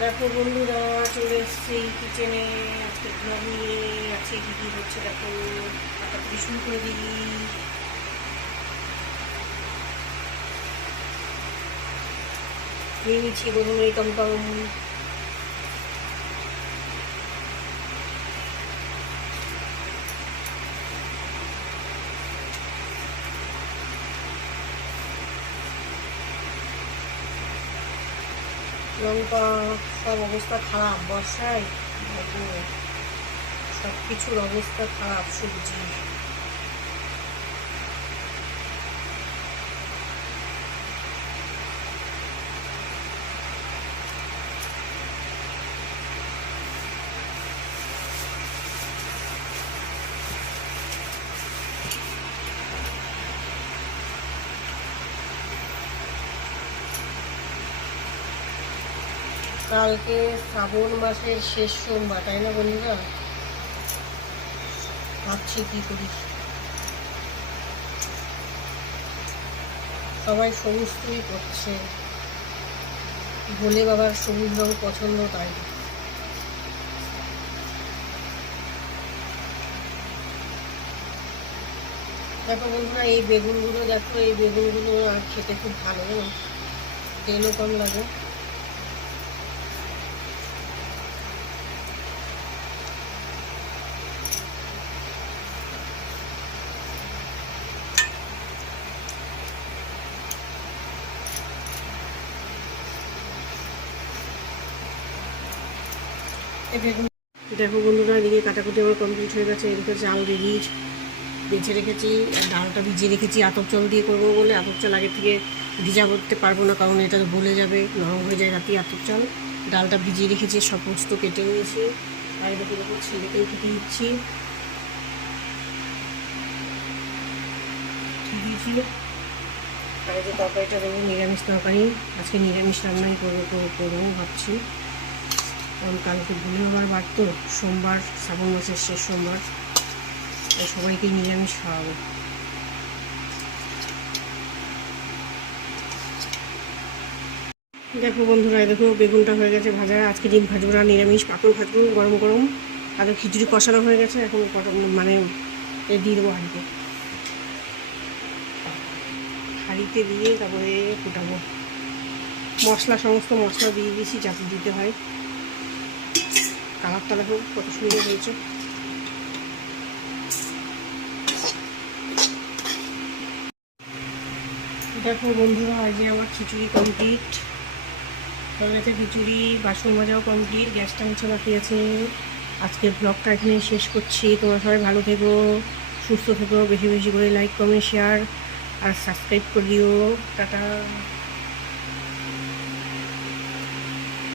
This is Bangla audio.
দেখো বন্ধুরা, চলে এসেছি কিচেনে। আজকে ব্লগ নিয়ে আজকে কী কী হচ্ছে দেখো। তাড়াতাড়ি শুরু করে দিই। নিয়ে নিচ্ছি প্রথমে টমটম, লঙ্কা। সব অবস্থা খারাপ বর্ষায়, সব কিছুর অবস্থা খারাপ সবজি। কালকে শ্রাবণ মাসের শেষ সোমবার, তাই না বন্ধুরা? ভাবছি কি করি। সবাই সবুজ তুই করছে, ভোলে বাবার সবুজ রং পছন্দ, তাই দেখো বন্ধুরা, এই বেগুনগুলো দেখো, এই বেগুনগুলো আর খেতে খুব ভালো, তেলও কম লাগে। বেগুন দেখো বন্ধুরা, এদিকে কাটাকুটি আমার কমপ্লিট হয়ে গেছে। এদিকে চাল বেছে রেখেছি, ডালটা ভিজিয়ে রেখেছি আতপ চাল দিয়ে করবো বলে। আতপ চাল আগে থেকে ভিজা করতে পারবো না, কারণ এটা তো গলে যাবে, নরম হয়ে যায় রাতে আতপ চাল। ডালটা ভিজিয়ে রেখেছি, সমস্ত কেটে নিয়েছি। আর এদিকে দেখো ছেলেকেও কেটে নিচ্ছি, দিয়েছি। আর এই যে তরকারিটা দেবো, নিরামিষ তরকারি। আজকে নিরামিষ রান্নাই করবো ভাবছি, কারণ কালকে ভুলে আমার বার তো, সোমবার, শ্রাবণ মাসের শেষ সোমবার, তাই সবাইকেই নিরামিষ খাওয়াবো। দেখো বন্ধুরা, দেখো বেগুনটা হয়ে গেছে ভাজা। আজকে ডিম ভাজবো না, নিরামিষ পাঁপড় ভাজবো গরম গরম। আর খিচুড়ি কষানো হয়ে গেছে, এখন মানে দিয়ে দেবো হাঁড়িতে দিয়ে তারপরে ফুটাবো। সমস্ত মশলা দিয়ে দিয়েছি, যাতে দিতে হয়। কালারটা দেখো কত সুন্দর হয়েছে। দেখো বন্ধুরা, আজ আমার খিচুড়ি কমপ্লিট হয়ে গেছে। খিচুড়ি, বাসন মাজাও কমপ্লিট, গ্যাসটা মুছে বাকি আছে। আজকের ব্লগটা এখানে শেষ করছি। তোমরা সবাই ভালো থেকো, সুস্থ থেকো, বেশি বেশি করে লাইক কমেন্ট শেয়ার আর সাবস্ক্রাইব করে দিও। টাটা।